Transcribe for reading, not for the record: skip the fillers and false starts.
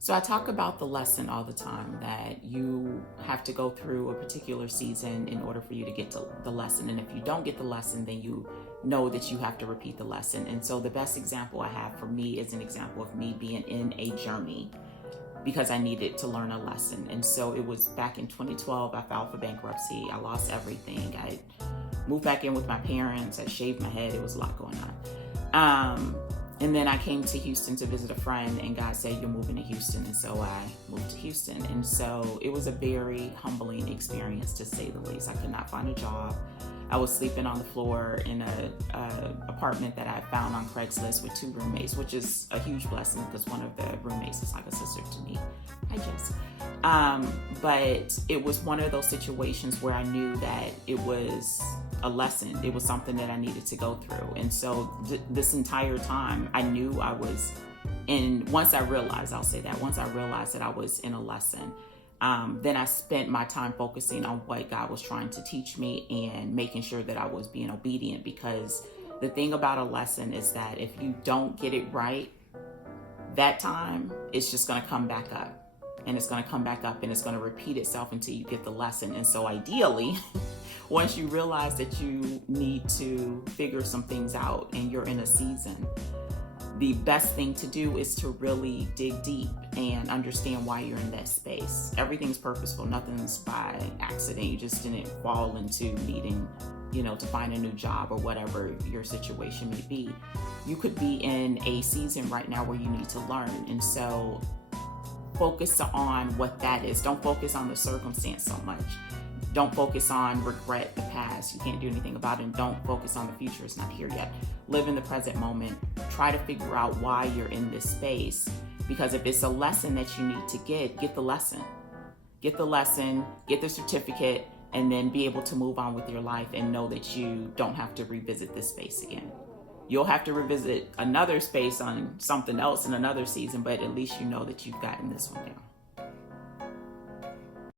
So I talk about the lesson all the time that you have to go through a particular season in order for you to get to the lesson. And if you don't get the lesson, then you know that you have to repeat the lesson. And so the best example I have for me is an example of me being in a journey because I needed to learn a lesson. And so it was back in 2012, I filed for bankruptcy. I lost everything. I moved back in with my parents. I shaved my head. It was a lot going on. And then I came to Houston to visit a friend, and God said, "You're moving to Houston." And so I moved to Houston. And so it was a very humbling experience, to say the least. I could not find a job. I was sleeping on the floor in a apartment that I found on Craigslist with two roommates, which is a huge blessing because one of the roommates is like a sister to me. Hi, Jess. But it was one of those situations where I knew that it was a lesson. It was something that I needed to go through. And so this entire time, I knew I was once I realized that I was in a lesson, then I spent my time focusing on what God was trying to teach me and making sure that I was being obedient. Because the thing about a lesson is that if you don't get it right that time, it's just going to come back up. And it's going to come back up and it's going to repeat itself until you get the lesson. And so ideally, once you realize that you need to figure some things out and you're in a season, the best thing to do is to really dig deep and understand why you're in that space. Everything's purposeful. Nothing's by accident. You just didn't fall into needing, to find a new job or whatever your situation may be. You could be in a season right now where you need to learn. And so focus on what that is. Don't focus on the circumstance so much. Don't focus on regret the past. You can't do anything about it. And don't focus on the future. It's not here yet. Live in the present moment. Try to figure out why you're in this space. Because if it's a lesson that you need to get the lesson. Get the lesson, get the certificate, and then be able to move on with your life and know that you don't have to revisit this space again. You'll have to revisit another space on something else in another season, but at least you know that you've gotten this one down.